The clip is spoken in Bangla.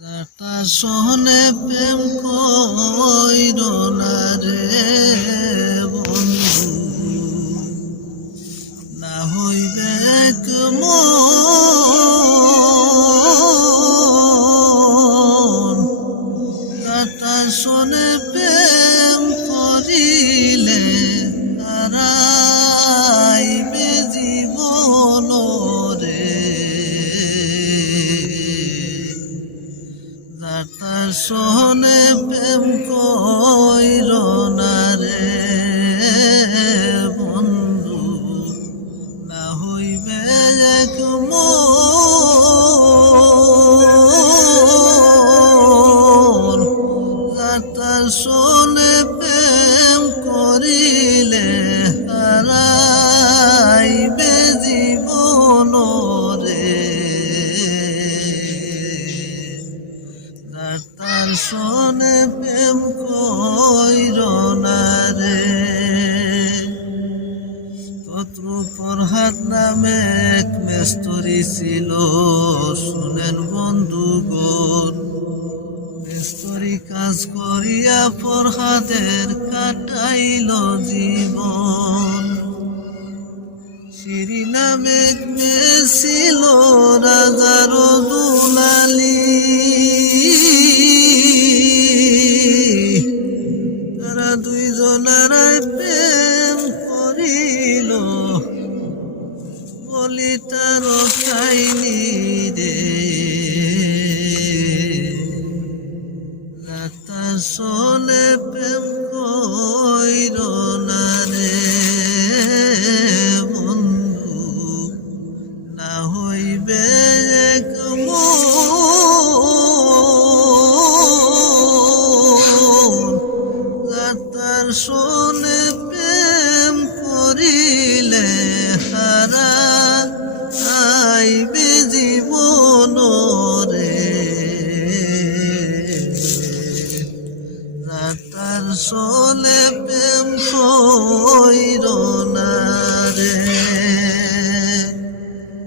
যাতা সহনে প্রেম কইর না রে বন্ধু, না হইবে কেমন। যাতা সনে প্রেম করিলে হারাইবে জীবন রে। যাতার সহনে প্রেম কইর না রে বন্ধু, না হইবে কেমন। যাতার সহনে প্রেম করিলে হারাইবে জীবন রে। যাতার সনে প্রেম কইর না রে। তত্রুপরহাত নামে এক মেস্তরি ছিল, শুনেন বন্ধুগণ। মেস্তরি কাজ করিয়া ফরহাদের কাটাইল জীবন। সিঁড়ি নামে এক মেয়ে ছিল, রাজার দুলালি। তারা দুইজনারাই প্রেম করিল, বলি তার কাহিনী রে। যাতার সনে প্রেম কইর না রে বন্ধু, না হইবে কেমন। যাতার সনে প্রেম করিলে হারাইবে জীবন রে। যাতার সনে প্রেম কইর না রে।